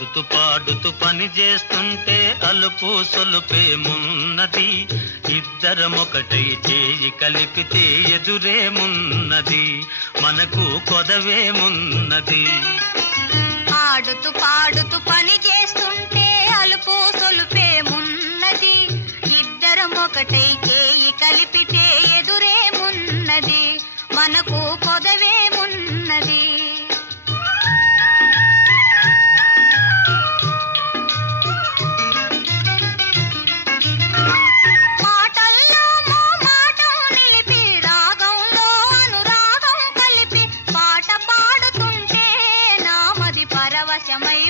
ఆడుతూ పాడుతూ పని చేస్తుంటే అలుపు సొలుపేమున్నది, ఇద్దరమొకటై చేయి కలిపితే ఎదురేమున్నది, మనకు కొదవేమున్నది. ఆడుతూ పాడుతూ పని చేస్తుంటే అలుపు సొలుపేమున్నది, ఇద్దరమొకటై చేయి కలిపితే ఎదురేమున్నది, మనకు కొదవేమున్నది. పరవశమై